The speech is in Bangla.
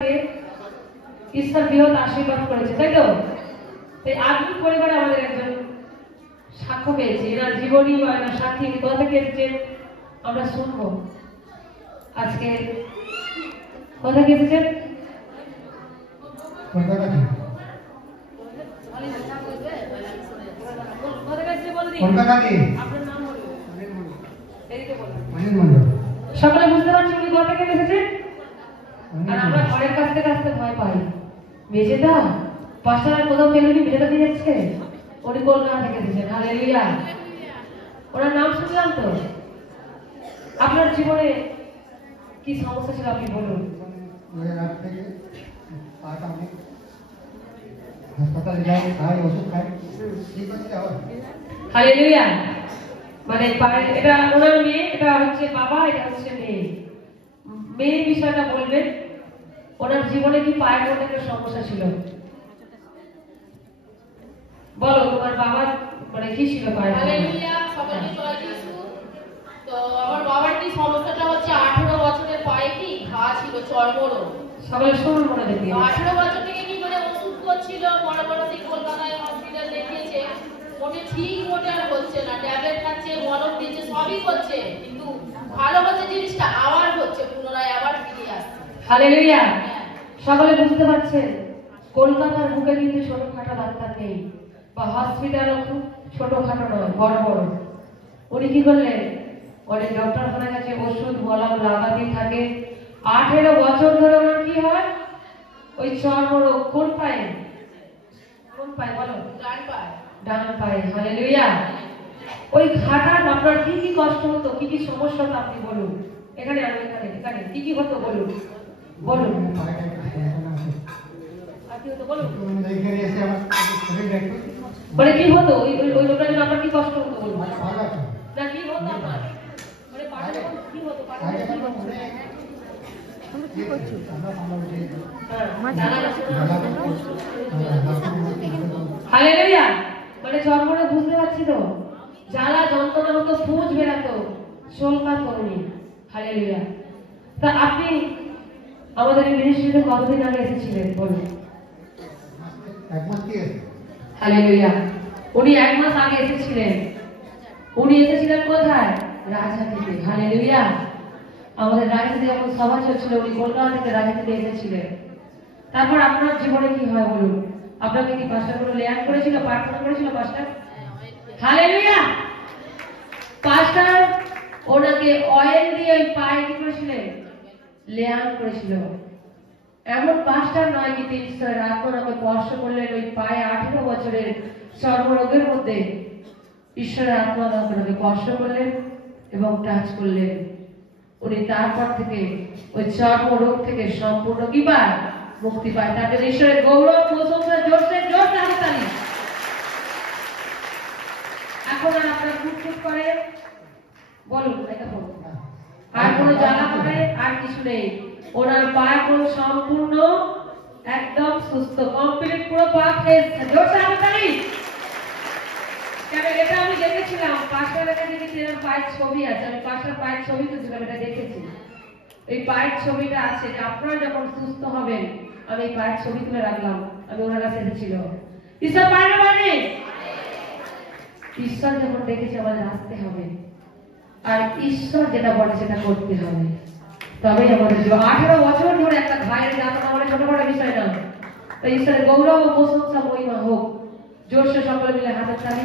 ঈশ্বর বৃহৎ আশীর্বাদ করেছে, তাই তো? তাই আধুনিক পরিবারে আমাদের একজন সাক্ষ্য পেয়েছি, এনার জীবনী বা এনার সাক্ষী কোথা থেকে এসেছে আমরা শুনবো। আজকে কোথা থেকে এসেছেন? সকলে বুঝতে পারছি উনি কোথা থেকে এসেছেন? আর আমরা ঘরের কাছতে কাছতে ভয় পাই, বেঁচে দাও পাশার কোথাও কেউ কি বেঁচে দিয়ে যাচ্ছে। উনি কলকাতা থেকে এসেছেন। হালেলুয়া। ওনার নাম শুনলাম তো। আপনার জীবনে কি সমস্যা ছিল আপনি বলুন। হাসপাতালে যাই, খাই, ওষুধ খাই, ঠিক আছে। হালেলুয়া। মানে এটা ওনার মেয়ে, এটা হচ্ছে বাবা, এটা হচ্ছে মেয়ে। মেয়ের বিষয়টা বলবেন। ওনার জীবনে কি পায়ের মধ্যে একটা সমস্যা ছিল? বলো তোমার বাবার মানে কি ছিল পায়ের? হালেলুয়া। সকলকে জয় যিশু। তো আমার বাবার কি সমস্যাটা হচ্ছে 18 বছরের পায়ে কি ঘা ছিল, চর্মরোগ। সকলে শুনুন মনে দেখি। 18 বছর থেকে কি করে ওষুধ করছিল, বড় বড় কলকাতায় হসপিটাল দেখিয়েছে, ওটা ঠিক মোটে আর হচ্ছে না। ট্যাবলেট খাচ্ছে, মলম দিচ্ছে, সবই করছে, কিন্তু ভালো হচ্ছে জিনিসটা আবার হচ্ছে, পুনরায় আবার ফিরে আসছে। হালেলুয়া। সকলে বুঝতে পারছেন কলকাতার বুকে কিন্তু ছোটখাটো ডাক্তার নেই, বা হসপিটালও খুব ছোটখাটো নয়, বড় বড়। উনি কি করলেন? অনেক ডক্টরখানা কাছে ওষুধ মলম লাগাতেই থাকে। 18 বছর ধরে ওনার কি হয়? ওই চর্মরোগ। কোন পায়ে? কোন পায়ে বলো? ডান পায়ে। ডান পায়ে। হালেলুয়া। ওই ঘাটার আপনার কি কি কষ্ট হতো, কি কি সমস্যা হতো আপনি বলুন। এখানে আর এখানে এখানে কি কি হতো বলুন, বলুন। আর কি হতো বলুন। মানে কি হতো ওই ওই লোকটার জন্য আপনার কি কষ্ট হতো বলুন। না কি হতো আপনার? মানে পাটা যখন কি হতো, পাটা কি হতো? কি করছো? হালেলুয়া। মানে চর্মরোগ বুঝতে পারছি তো, জ্বালা যন্ত্রণা হতো, পুঁজ বেরাতো, চোলকাত করুনি। হালেলুয়া। তা আপনি আমাদের এই মিনিস্ট্রিতে কতদিন আগে এসেছিলেন বলুন। হালেলুয়া। উনি 1 মাস আগে এসেছিলেন। উনি এসেছিলেন কোথায়? রাজহাটিতে। হালেলুয়া। আমাদের রাজহাটিতে যখন সভা চলছিল, উনি কলকাতা থেকে রাজহাটিতে এসেছিলেন। তারপর আপনার জীবনে কি হয় বলুন। আপনাকে কি পাস্টার কোনো লেয়ার করেছিল, প্রার্থনা করেছিল পাস্টার? হালেলুয়া। পাস্টার ওনাকে অয়েল দিয়ে ওই পায়ে কি করেছিলেন? লেয়ার করেছিল। এমন পাস্টার নয় কি তিনি ঈশ্বরের আত্মাকে স্পর্শ করলেন ওই পায়ে 18 বছরের চর্মরোগের মধ্যে ঈশ্বরের আত্মা ওনাকে স্পর্শ করলেন এবং টাচ করলেন। উনি তারপর থেকে ওই চর্মরোগ থেকে সম্পূর্ণ কি পায়? মুক্তি পায়। তার জন্য ঈশ্বরের গৌরব, প্রশংসা, জোরসে জোরসে হাততালি। এখন আর আপনার ফুটফুট করে বলুন, আর কোনো জ্বালা করে আর কিছু নেই। ওনার পা এখন সম্পূর্ণ একদম সুস্থ, কমপ্লিট, পুরো পা ফ্রেশ। জোরসে হাততালি। কেন এটা আমি দেখেছিলাম, পাশের কাছে দেখেছি এর পায়ের ছবি আছে। আমি পাশের পায়ের ছবি তুলছিলাম, এটা দেখেছি। এই পায়ের ছবিটা আছে যে আপনারা যখন সুস্থ হবেন, আমি এই পায়ের ছবি তুলে রাখলাম। আমি ওনার কাছে এসেছিল। ঈশ্বর পায় না মানে ঈশ্বর যখন দেখেছে আমাদের আসতে হবে, আর ঈশ্বর যেটা বলে সেটা করতে হবে, তবে আমাদের 18 বছর ধরে একটা ভাইয়ের যাতনা মানে ছোট বড় বিষয় না। তাই ঈশ্বরের গৌরব ও প্রশংসা মহিমা হোক। জোরসে সকলে মিলে হাতের তালি।